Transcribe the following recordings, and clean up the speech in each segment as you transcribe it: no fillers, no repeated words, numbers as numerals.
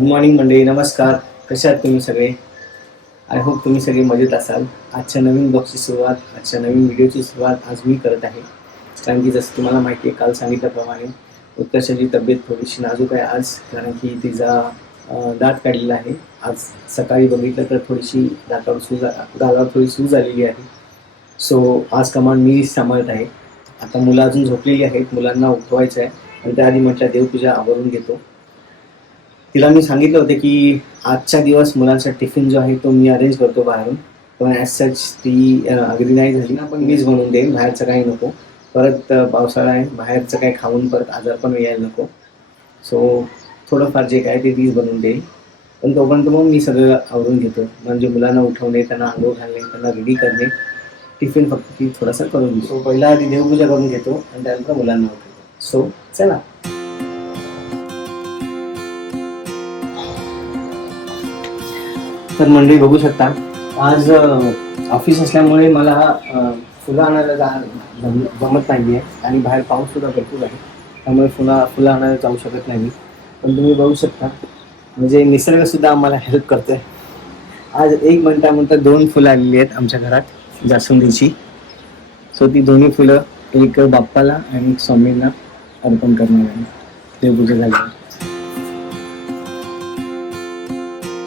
Good morning मंडळी, नमस्कार. कसे आहात तुम्ही सगळे? आय होप तुम्ही सगळे मजेत असाल. आजच्या नवीन ब्लॉगची सुरुवात, आजच्या नवीन व्हिडिओची सुरुवात आज मी करत आहे. कारण की जसं तुम्हाला माहिती आहे, काल सांगितल्याप्रमाणे उत्कर्षाची तब्येत थोडीशी नाजूक आहे आज, कारण की तिचा दात काढलेला आहे. आज सकाळी बघितलं तर थोडीशी दातावर थोडी सूज आलेली आहे. सो आज कमांड मी सांभाळत आहे. आता मुलं अजून झोपलेली आहेत, मुलांना उठवायचं आहे आणि त्याआधी म्हटलं देवपूजा आवरून घेतो. तिला मी सांगितलं होतं की आजच्या दिवस मुलांचा टिफिन जो आहे तो मी अरेंज करतो बाहेरून, पण ॲज सच ती अगदी नाही झाली ना. पण मीच बनवून देईन, बाहेरचं काही नको. परत पावसाळा आहे, बाहेरचं काही खाऊन परत आजार पण यायला नको. सो थोडंफार जे काय ते तीच बनवून देईल, पण तोपर्यंत मग मी सगळं आवरून घेतो. म्हणजे मुलांना उठवणे, त्यांना आंघोळ घालणे, त्यांना रेडी करणे, टिफिन फक्त ती थोडासा करून घेतो. सो पहिला आधी देवपूजा करून घेतो आणि त्यानंतर मुलांना उठवतो. सो चला. तर मंडळी बघू शकता, आज ऑफिस असल्यामुळे मला फुलं आणायला जमत नाही आहे आणि बाहेर पाऊससुद्धा भरपूर आहे, त्यामुळे फुलं आणायला जाऊ शकत नाही. पण तुम्ही बघू शकता, म्हणजे निसर्गसुद्धा आम्हाला हेल्प करतो आहे. आज एक म्हणता 2 फुलं आलेली आहेत आमच्या घरात जास्वंदीची. सो ती दोन्ही फुलं एक बाप्पाला आणि एक स्वामींना अर्पण करणार आहे देवपूजा झाल्यावर.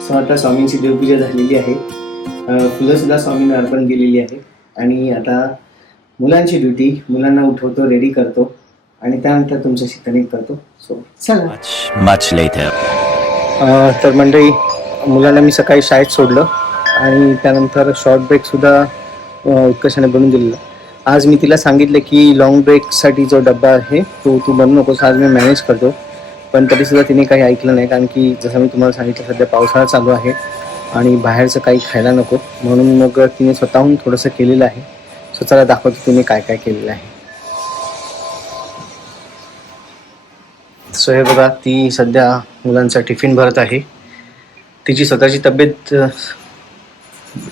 सो आता स्वामींची देवपूजा झालेली आहे, फुलं सुद्धा स्वामींना अर्पण केलेली आहे आणि आता मुलांची ड्युटी, मुलांना उठवतो, रेडी करतो आणि त्यानंतर तुमच्याशी कनेक्ट करतो. सो चला. Much later. तर मंडळी, मुलांना मी सकाळी शाळेत सोडलं आणि त्यानंतर शॉर्ट ब्रेकसुद्धा उत्कर्षाने बनवून दिलेला. आज मी तिला सांगितलं की लॉंग ब्रेकसाठी जो डब्बा आहे तो तू बनवू नकोस, आज मी मॅनेज करतो. पण तरीसुद्धा तिने काही ऐकलं नाही, कारण की जसं मी तुम्हाला सांगितलं सध्या पावसाळा चालू आहे आणि बाहेरचं काही खायला नको, म्हणून मग तिने स्वतःहून थोडंसं केलेलं आहे. सो चला दाखवतो तिने काय काय केलेलं आहे. सो हे बघा, ती सध्या मुलांचा टिफिन भरत आहे. तिची स्वतःची तब्येत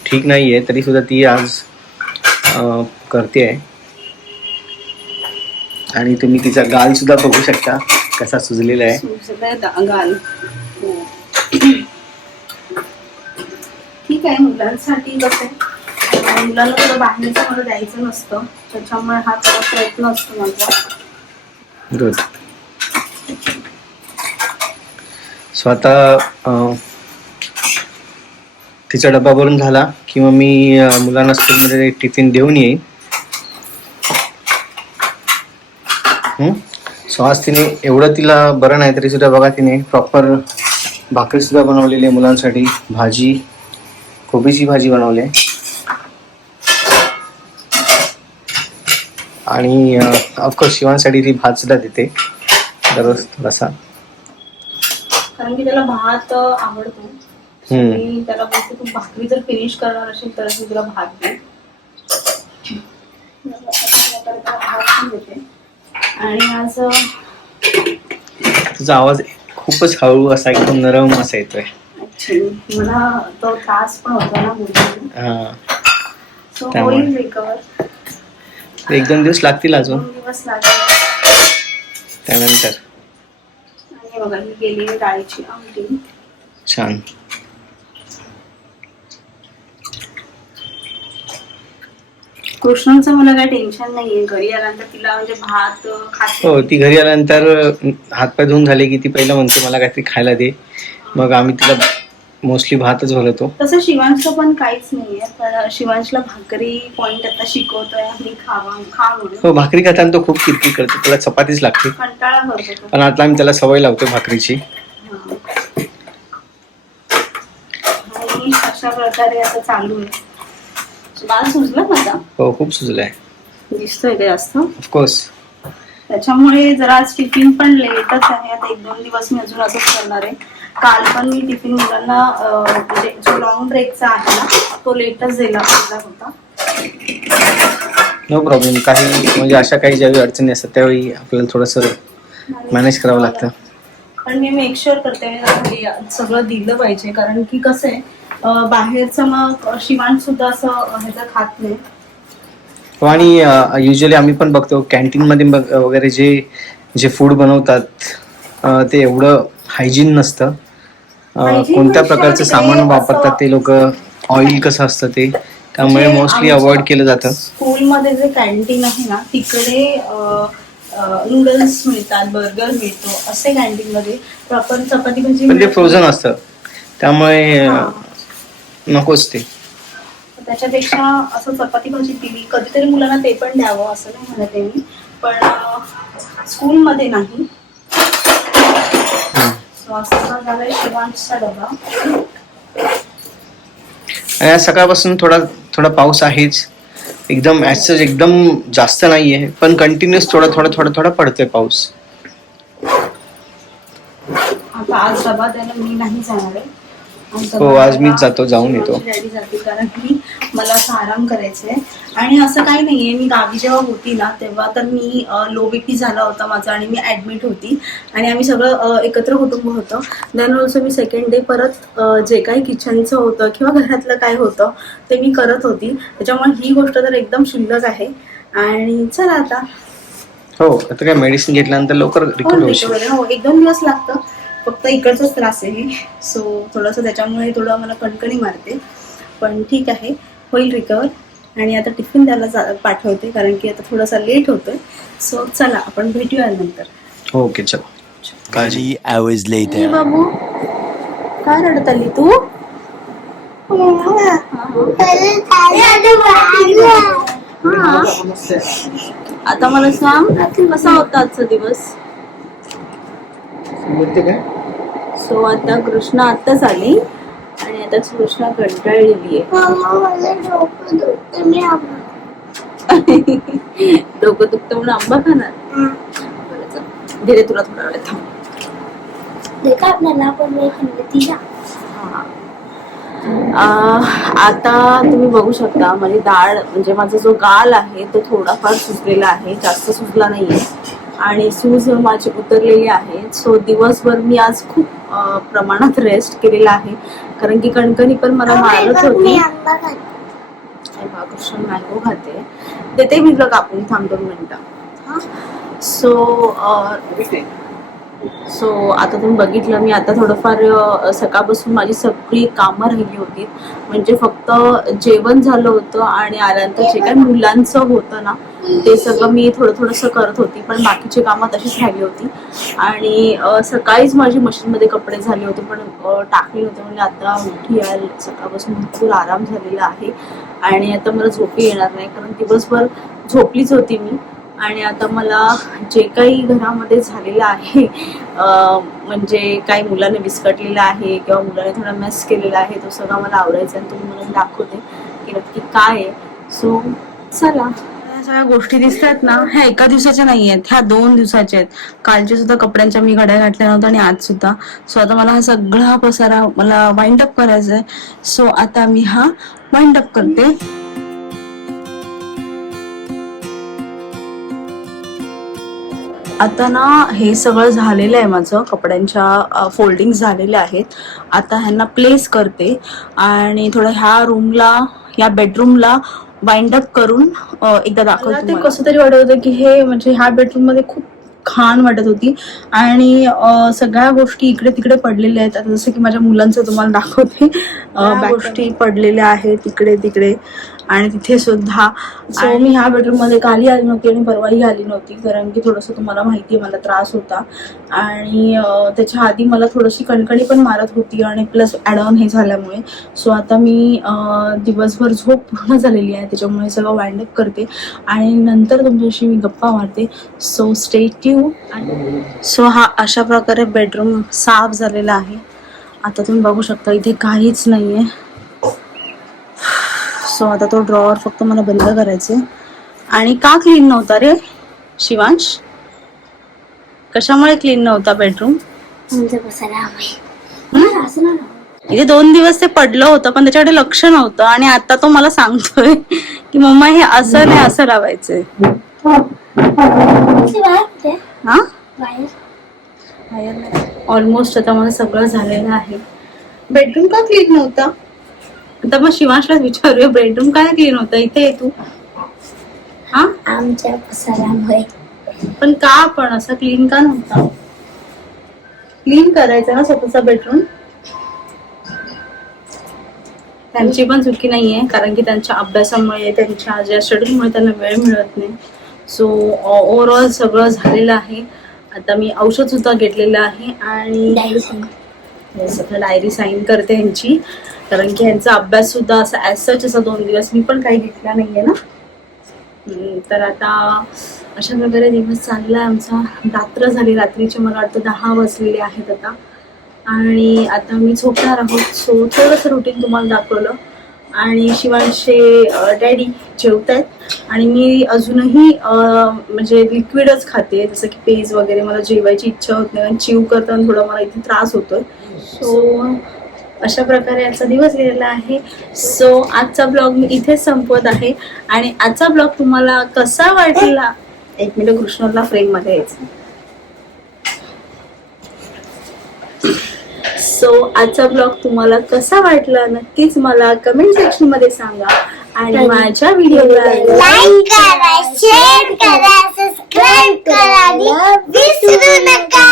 ठीक नाही आहे, तरीसुद्धा ती आज करते आहे. आणि तुम्ही तिचा गाल सुद्धा बघू शकता कसा सुजलेला आहे. गाल ठीक आहे. मुलांसाठी कसं आहे, मुलांना थोडं बाहेरचं मला द्यायचं नसतं, त्याच्यामुळे हा थोडा प्रयत्न असतो माझा. गुड. सो आता तिचा डबा भरून झाला किंवा मी मुलांना स्कूलमध्ये टिफिन देऊन येईन. सो आज तिने एवढं तिला बरं नाही तरी सुद्धा बघा, तिने प्रॉपर भाकरी सुद्धा बनवलेली आहे मुलांसाठी, भाजी, कोबीची भाजी बनवली आहे आणि ऑफकोर्स शिवांसाठी ती भात सुद्धा देते दररोज थोडासा, कारण की त्याला भात आवडतो. मी त्याला बोलते तू भाकरी जर फिनिश करणार असेल तर मी तुला भात दे. भात पण देते. आणि आज तुझा आवाज खूपच हळू असा एकदम नरम असा येतोय. ऍक्च्युली मला तो त्रास पण होता ना बोलतो, सो त्यामुळे. होईल रिकवर. 1-2 दिवस लागतील अजून 2 दिवस लागेल. त्यानंतर. आणि बघा ही गेली डाळीची आमटी. छान. कृष्णाचं मला काही टेन्शन नाहीये, घरी आल्यानंतर तिला म्हणजे भात खाते. हो, ती घरी आल्यानंतर हातपाय धुवून झाले की ती पहिलं म्हणते मला काहीतरी खायला दे, मग आम्ही तिला मोस्टली भातच भरवतो. तसं शिवांशचं पण काहीच नाहीये, पण शिवांशला भाकरी पॉइंट आता शिकवतोय आम्ही, खा म्हणून. हो, भाकरी खाताना तो खूप किरकिर करतो, त्याला चपातीच लागते. कंटाळा करतो. पण आता आम्ही त्याला सवय लावतो भाकरीची. आणि अशा प्रकारे आता चालू आहे. बाल सुजलं माझा. हो, खूप सुजलाय. दिसतोय का जास्त? ऑफकोर्स. त्याच्यामुळे जरा आज टिफिन पण लेटच आहे. आता 1-2 दिवस मी अजून असंच करणार आहे. काल पण मी टिफिन मुलांना म्हणजे जो लॉंग ब्रेकचा आहे ना तो लेटच दिला होता. No problem. काही म्हणजे अशा काही ज्यावेळी अडचणी असतात त्यावेळी आपल्याला थोडंसं मॅनेज करावं लागतं. पण मी मेक शुअर करते सगळं दिलं पाहिजे, कारण की कसं आहे बाहेरचं मग शिवांश सुद्धा असं ह्याचं खात नाही. आणि युजली आम्ही पण बघतो कॅन्टीनमध्ये वगैरे जे फूड बनवतात ते एवढं हायजीन नसतं. कोणत्या प्रकारचं सामान वापरतात ते लोक, ऑइल कसं असतं ते, त्यामुळे मोस्टली अवॉइड केलं जातं. स्कूलमध्ये जे कॅन्टीन आहे ना तिकडे नूडल्स मिळतात, बर्गर मिळतो, असे कॅन्टीन मध्ये प्रॉपर चपाती भाजी पण ते फ्रोझन असतं त्यामुळे नकोच ते. त्याच्यापेक्षा असं चपाती भाजी दिली कधीतरी मुलांना ते पण द्यावं असं नाही म्हणत आहे मी, पण स्कूलमध्ये नाही. असं झालाय शिवांशचा डबा. आणि आज सकाळपासून थोडा पाऊस आहेच, एकदम एकदम जास्त नाहीये, पण कंटिन्युअस थोडा पडतोय पाऊस. आता आज डबा द्यायला मी नाही जाणार आहे. हो, आज मीच जाऊन येतो. डॅडी जाते कारण की मला असं आराम करायचा आहे. आणि असं काही नाहीये, मी गावी जेव्हा होती ना तेव्हा तर मी लो बीपी झाला होता माझा आणि मी ऍडमिट होती आणि आम्ही सगळं एकत्र कुटुंब होतं. देन ऑल्सो मी सेकंड डे परत जे काही किचनचं होतं किंवा घरातलं काय होतं ते मी करत होती. त्याच्यामुळे ही गोष्ट तर एकदम शिल्लक आहे. आणि चला आता हो, आता काय मेडिसिन घेतल्यानंतर लवकर रिकव्हर होईल. हो, 1-2 दिवस लागतं, फक्त इकडचाच त्रास आहे. सो थोडंसं त्याच्यामुळे थोडं मला कणकणी मारते, पण ठीक आहे, होईल रिकवर. आणि आता टिफिन द्यायला पाठवते कारण की आता थोडासा लेट होतोय. सो चला आपण भेटूया नंतर. ओके, चलो. काळजी. बाबू काय रडत आली तू? आता मला सांग कसा होता आजचा दिवस? सो आता कृष्णा आत्ताच आली आणि आता कृष्णा कंटाळलेली आहे. डोकं दुखतं म्हणून आंबा खाणार? धीरे तुला थोडा वेळ थांब. आता तुम्ही बघू शकता माझी डाळ म्हणजे माझा जो गाल आहे तो थोडाफार सुजलेला आहे, जास्त सुजला नाहीये आणि सूज माझी उतरलेली आहे. सो दिवसभर मी आज खूप प्रमाणात रेस्ट केलेला आहे कारण की कणकणी पण मला मारत होती. कृष्ण मँगो खाते, देते मी तुला कापून, थांब 2 मिनिटं. हा, सो आता तुम्ही बघितलं मी आता थोडंफार सकाळपासून माझी सगळी कामं राहिली होती. म्हणजे फक्त जेवण झालं होतं आणि आल्यानंतर जे काही मुलांचं होतं ना ते सगळं मी थोडंसं करत होती, पण बाकीची कामं तशीच राहिली होती. आणि सकाळीच माझी मशीनमध्ये कपडे झाले होते पण टाकले होते, म्हणजे आता उठी याल सकाळपासून भरपूर आराम झालेला आहे आणि आता मला झोपी येणार नाही कारण दिवसभर झोपलीच होती मी. आणि आता मला जे काही घरामध्ये झालेलं आहे म्हणजे काही मुलाने विस्कटलेलं आहे किंवा मुलाने थोडा मेस केलेला आहे तो सगळं मला आवडायचा आणि तुम्ही मला दाखवते की नक्की काय आहे. सो चला. सगळ्या गोष्टी दिसतात ना ह्या एका दिवसाच्या नाही आहेत, ह्या 2 दिवसाच्या आहेत. कालच्या सुद्धा कपड्यांच्या मी घड्या घातल्या नव्हत्या आणि आज सुद्धा. सो आता मला हा सगळा पसारा मला वाइंड अप करायचा आहे. सो आता मी हा वाइंड अप करते. आता ना हे सगळं झालेलं आहे, माझं कपड्यांच्या फोल्डिंग झालेल्या आहेत. आता ह्यांना प्लेस करते आणि थोडं ह्या रूमला या बेडरूमला वाइंड अप करून एकदा दाखवते. ते कसं तरी वाटत होतं की हे म्हणजे ह्या बेडरूम मध्ये खूप घाण वाटत होती आणि सगळ्या गोष्टी इकडे तिकडे पडलेल्या आहेत. आता जसं की माझ्या मुलांचं तुम्हाला दाखवते, गोष्टी पडलेल्या आहेत इकडे तिकडे आणि तिथे सुद्धा. सो मी ह्या बेडरूम मध्ये काली आली नव्हती आणि परवाही आली नव्हती कारण की थोडंसं तुम्हाला माहिती आहे मला त्रास होता आणि त्याच्या आधी मला थोडीशी कणकणी पण मारत होती आणि प्लस ॲड ऑन हे झाल्यामुळे. सो आता मी दिवसभर झोप पूर्ण झालेली आहे त्याच्यामुळे सगळं वाइंड अप करते आणि नंतर तुमच्याशी मी गप्पा मारते. So stay tune. सो हा अशा प्रकारे बेडरूम साफ झालेला आहे. आता तुम्ही बघू शकता इथे काहीच नाहीये. सो आता तो ड्रॉवर फक्त मला बंद करायचे. आणि का क्लीन नव्हता रे शिवांश? कशामुळे क्लीन नव्हता बेडरूम? इथे 2 दिवस ते पडलं होतं पण त्याच्याकडे लक्ष नव्हतं आणि आता तो मला सांगतोय की मम्मा हे असं नाही असं लावायचंय. हा, ऑलमोस्ट आता मला सगळं झालेलं आहे. बेडरूम का क्लीन नव्हता? आता मग शिवांशला विचारूया बेडरूम काय क्लीन होता. इथे ये तू. हा, आमच्या पसारामुळे. पण का आपण असं क्लीन का नव्हता? क्लीन करायचं ना स्वतःचा बेडरूम. त्यांची पण चुकी नाही आहे, कारण की त्यांच्या अभ्यासामुळे त्यांच्या ज्या शेड्यूलमुळे त्यांना वेळ मिळत नाही. सो ओव्हरऑल सगळं झालेलं आहे. आता मी औषध सुद्धा घेतलेलं आहे आणि सगळं डायरी साईन करते यांची, कारण की यांचा अभ्यास सुद्धा असा ॲज सच असा 2 दिवस मी पण काही घेतला नाहीये ना. तर आता अशा प्रकारे दिवस चालला आहे आमचा. रात्र झाली, रात्रीचे मला वाटतं 10 वाजलेले आहेत आता, आणि आता मी झोपणार आहोत. सो थोडंसं रुटीन तुम्हाला दाखवलं. आणि शिवांशे डॅडी जेवत आहेत आणि मी अजूनही म्हणजे लिक्विडच खाते, जसं की पेज वगैरे. मला जेवायची इच्छा होत नाही, चिव करताना थोडा मला इथे त्रास होतोय. सो अशा प्रकारे आजचा दिवस गेलेला आहे. सो आजचा ब्लॉग मी इथेच संपवत आहे. आणि आजचा ब्लॉग तुम्हाला कसा वाटला, 1 मिनिट कृष्णला फ्रेममध्ये यायचं. सो आजचा ब्लॉग तुम्हाला कसा वाटला नक्कीच मला कमेंट सेक्शन मध्ये सांगा. आणि माझ्या व्हिडिओला लाईक करा, शेअर करा, सबस्क्राईब करा आणि विसरू नका.